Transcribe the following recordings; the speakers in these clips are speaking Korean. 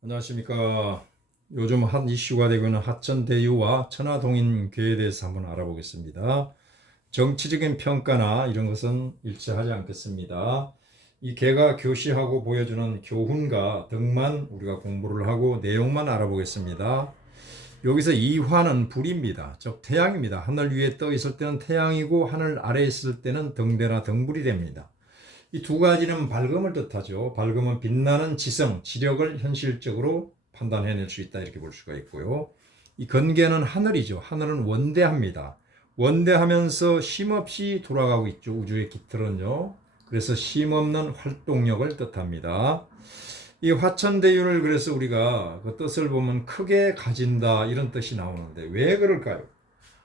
안녕하십니까. 요즘 한 이슈가 되고 있는 하천대유와 천화동인교에 대해서 한번 알아보겠습니다. 정치적인 평가나 이런 것은 일치하지 않겠습니다. 이 개가 교시하고 보여주는 교훈과 등만 우리가 공부를 하고 내용만 알아보겠습니다. 여기서 이화는 불입니다. 즉 태양입니다. 하늘 위에 떠 있을 때는 태양이고 하늘 아래에 있을 때는 등대나 등불이 됩니다. 이 두 가지는 밝음을 뜻하죠. 밝음은 빛나는 지성, 지력을 현실적으로 판단해낼 수 있다 이렇게 볼 수가 있고요. 이 건개는 하늘이죠. 하늘은 원대합니다. 원대하면서 쉼없이 돌아가고 있죠. 우주의 깃틀은요. 그래서 쉼없는 활동력을 뜻합니다. 이 화천대유를 그래서 우리가 그 뜻을 보면 크게 가진다 이런 뜻이 나오는데 왜 그럴까요?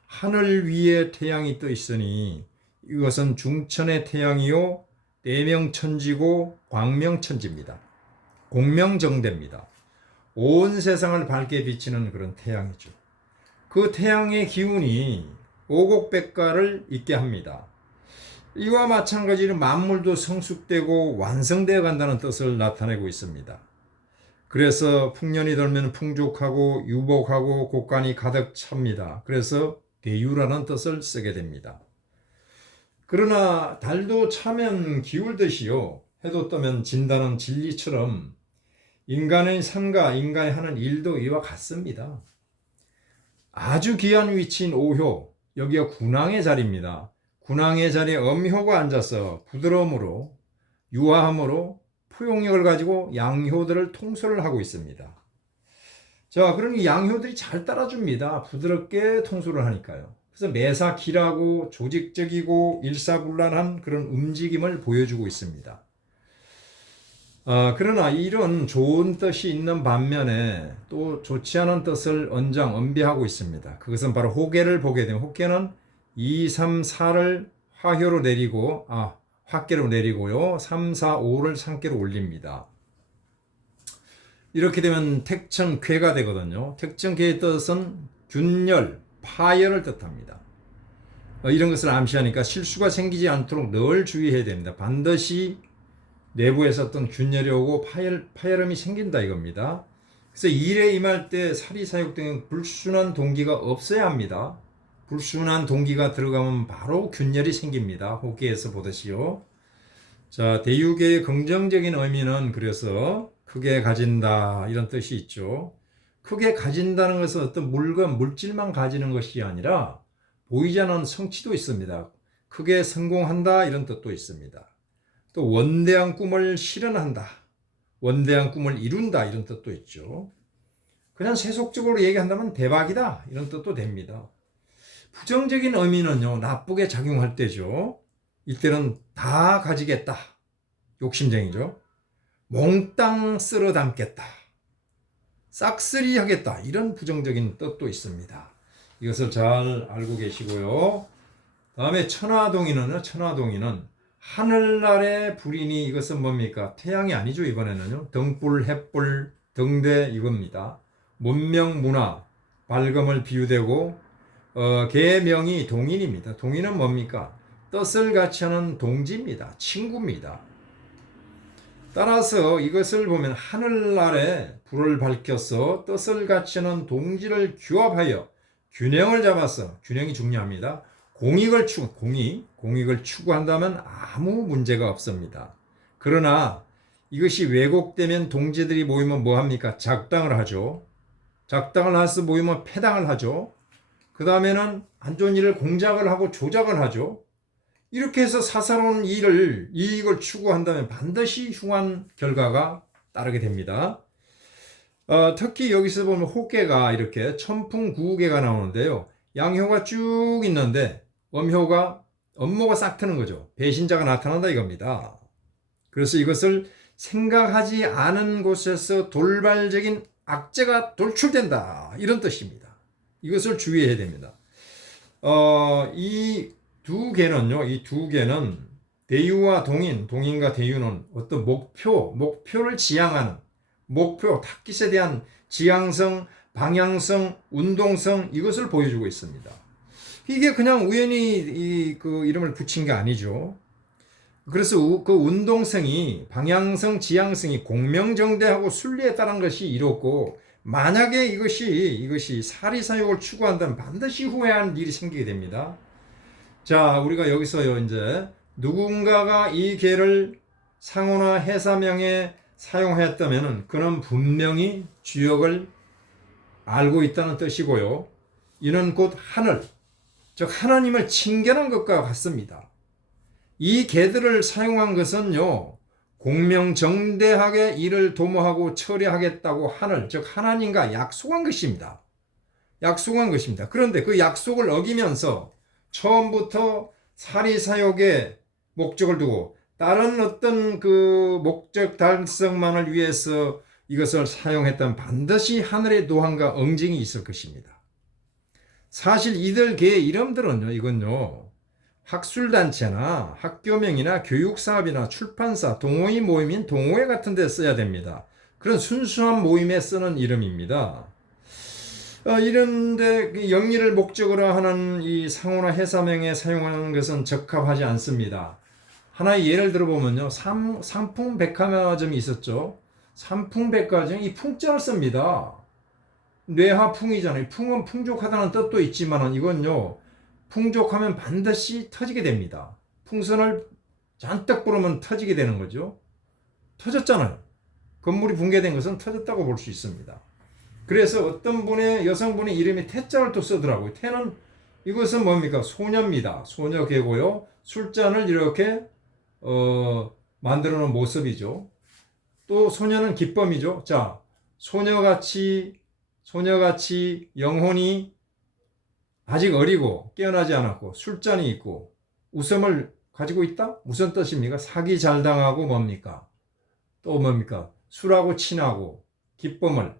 하늘 위에 태양이 떠 있으니 이것은 중천의 태양이요 대명천지고 광명천지입니다. 공명정대입니다. 온 세상을 밝게 비치는 그런 태양이죠. 그 태양의 기운이 오곡백과를 있게 합니다. 이와 마찬가지로 만물도 성숙되고 완성되어 간다는 뜻을 나타내고 있습니다. 그래서 풍년이 돌면 풍족하고 유복하고 곡간이 가득 찹니다. 그래서 대유라는 뜻을 쓰게 됩니다. 그러나 달도 차면 기울듯이요 해도 떠면 진다는 진리처럼 인간의 삶과 인간이 하는 일도 이와 같습니다. 아주 귀한 위치인 오효, 여기가 군왕의 자리입니다. 군왕의 자리에 엄효가 앉아서 부드러움으로 유화함으로 포용력을 가지고 양효들을 통솔을 하고 있습니다. 자, 그러니 양효들이 잘 따라줍니다. 부드럽게 통솔을 하니까요. 그래서 매사기라고 조직적이고 일사불란한 그런 움직임을 보여주고 있습니다. 그러나 이런 좋은 뜻이 있는 반면에 또 좋지 않은 뜻을 언장언비하고 있습니다. 그것은 바로 호계를 보게 되면 호계는 2, 3, 4를 화효로 내리고 화계로 내리고요. 3, 4, 5를 상계로 올립니다. 이렇게 되면 택천괴가 되거든요. 택천괴의 뜻은 균열, 파열을 뜻합니다. 이런 것을 암시하니까 실수가 생기지 않도록 늘 주의해야 됩니다. 반드시 내부에서 어떤 균열이 오고 파열음이 생긴다 이겁니다. 그래서 일에 임할 때 사리사욕 등 불순한 동기가 없어야 합니다. 불순한 동기가 들어가면 바로 균열이 생깁니다. 호기에서 보듯이요. 자, 대유계의 긍정적인 의미는 그래서 크게 가진다 이런 뜻이 있죠. 크게 가진다는 것은 어떤 물건, 물질만 가지는 것이 아니라 보이지 않는 성취도 있습니다. 크게 성공한다 이런 뜻도 있습니다. 또 원대한 꿈을 실현한다. 원대한 꿈을 이룬다 이런 뜻도 있죠. 그냥 세속적으로 얘기한다면 대박이다 이런 뜻도 됩니다. 부정적인 의미는요. 나쁘게 작용할 때죠. 이때는 다 가지겠다. 욕심쟁이죠. 몽땅 쓸어 담겠다. 싹쓸이 하겠다. 이런 부정적인 뜻도 있습니다. 이것을 잘 알고 계시고요. 다음에 천화동인은요. 천화동인은 하늘날의 불이니 이것은 뭡니까? 태양이 아니죠. 이번에는요. 등불, 햇불, 등대 이겁니다. 문명, 문화, 밝음을 비유되고 계명이 동인입니다. 동인은 뭡니까? 뜻을 같이 하는 동지입니다. 친구입니다. 따라서 이것을 보면 하늘날에 불을 밝혀서 뜻을 같이 하는 동지를 규합하여 균형을 잡아서 균형이 중요합니다. 공익을 추구한다면 아무 문제가 없습니다. 그러나 이것이 왜곡되면 동지들이 모이면 뭐합니까? 작당을 하죠. 작당을 해서 모이면 패당을 하죠. 그 다음에는 안 좋은 일을 공작을 하고 조작을 하죠. 이렇게 해서 사사로운 이익을 추구한다면 반드시 흉한 결과가 따르게 됩니다. 특히 여기서 보면 호계가 이렇게 천풍구계가 나오는데요. 양효가 쭉 있는데 업무가 싹 트는 거죠. 배신자가 나타난다 이겁니다. 그래서 이것을 생각하지 않은 곳에서 돌발적인 악재가 돌출된다 이런 뜻입니다. 이것을 주의해야 됩니다. 이 두 개는 대유와 동인과 대유는 어떤 목표를 지향하는 타깃에 대한 지향성, 방향성, 운동성 이것을 보여주고 있습니다. 이게 그냥 우연히 그 이름을 붙인 게 아니죠. 그래서 그 운동성이 방향성, 지향성이 공명정대하고 순리에 따른 것이 이롭고 만약에 이것이 사리사욕을 추구한다면 반드시 후회하는 일이 생기게 됩니다. 자, 우리가 여기서요 이제 누군가가 이 개를 상호나 해사명에 사용했다면 그는 분명히 주역을 알고 있다는 뜻이고요. 이는 곧 하늘, 즉 하나님을 칭견한 것과 같습니다. 이 개들을 사용한 것은요, 공명정대하게 이를 도모하고 처리하겠다고 하늘, 즉 하나님과 약속한 것입니다. 약속한 것입니다. 그런데 그 약속을 어기면서 처음부터 사리사욕의 목적을 두고 다른 어떤 그 목적 달성만을 위해서 이것을 사용했다면 반드시 하늘의 노함과 응징이 있을 것입니다. 사실 이들 개의 이름들은요, 이건요, 학술단체나 학교명이나 교육사업이나 출판사, 동호회 모임인 동호회 같은 데 써야 됩니다. 그런 순수한 모임에 쓰는 이름입니다. 이런데 영리를 목적으로 하는 이 상호나 회사명에 사용하는 것은 적합하지 않습니다. 하나의 예를 들어보면요, 삼풍백화점이 있었죠. 삼풍백화점이 이 풍자를 씁니다. 뇌하풍이잖아요. 풍은 풍족하다는 뜻도 있지만 이건요, 풍족하면 반드시 터지게 됩니다. 풍선을 잔뜩 부르면 터지게 되는 거죠. 터졌잖아요. 건물이 붕괴된 것은 터졌다고 볼 수 있습니다. 그래서 어떤 분의 여성분의 이름이 태자를 또 쓰더라고요. 태는 이것은 뭡니까? 소녀입니다. 소녀개고요. 술잔을 이렇게 만들어 놓은 모습이죠. 또 소녀는 기쁨이죠. 자, 소녀같이 영혼이 아직 어리고 깨어나지 않았고 술잔이 있고 웃음을 가지고 있다? 무슨 뜻입니까? 사기 잘 당하고 뭡니까? 또 뭡니까? 술하고 친하고 기쁨을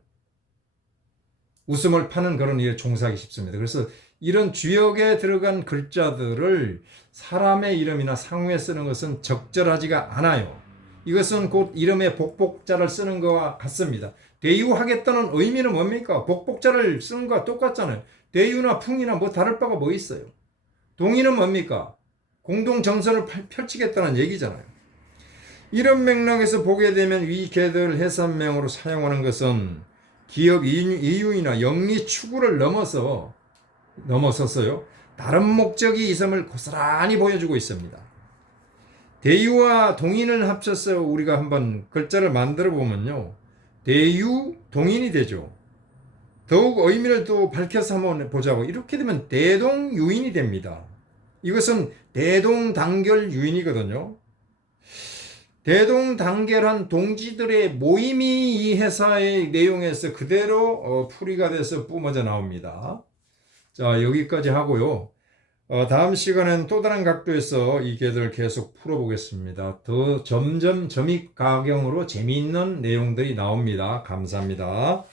웃음을 파는 그런 일에 종사하기 쉽습니다. 그래서 이런 주역에 들어간 글자들을 사람의 이름이나 상호에 쓰는 것은 적절하지가 않아요. 이것은 곧 이름의 복복자를 쓰는 것과 같습니다. 대유하겠다는 의미는 뭡니까? 복복자를 쓰는 것과 똑같잖아요. 대유나 풍이나 뭐 다를 바가 뭐 있어요? 동의는 뭡니까? 공동정선을 펼치겠다는 얘기잖아요. 이런 맥락에서 보게 되면 위 개들 해산명으로 사용하는 것은 기업 이윤이나 영리 추구를 넘어서서요, 다른 목적이 있음을 고스란히 보여주고 있습니다. 대유와 동인을 합쳐서 우리가 한번 글자를 만들어 보면요, 대유 동인이 되죠. 더욱 의미를 또 밝혀서 한번 보자고. 이렇게 되면 대동유인이 됩니다. 이것은 대동단결 유인이거든요. 대동단결한 동지들의 모임이 이 회사의 내용에서 그대로 풀이가 돼서 뿜어져 나옵니다. 자, 여기까지 하고요. 다음 시간엔 또 다른 각도에서 이 개들을 계속 풀어보겠습니다. 더 점점 점입가경으로 재미있는 내용들이 나옵니다. 감사합니다.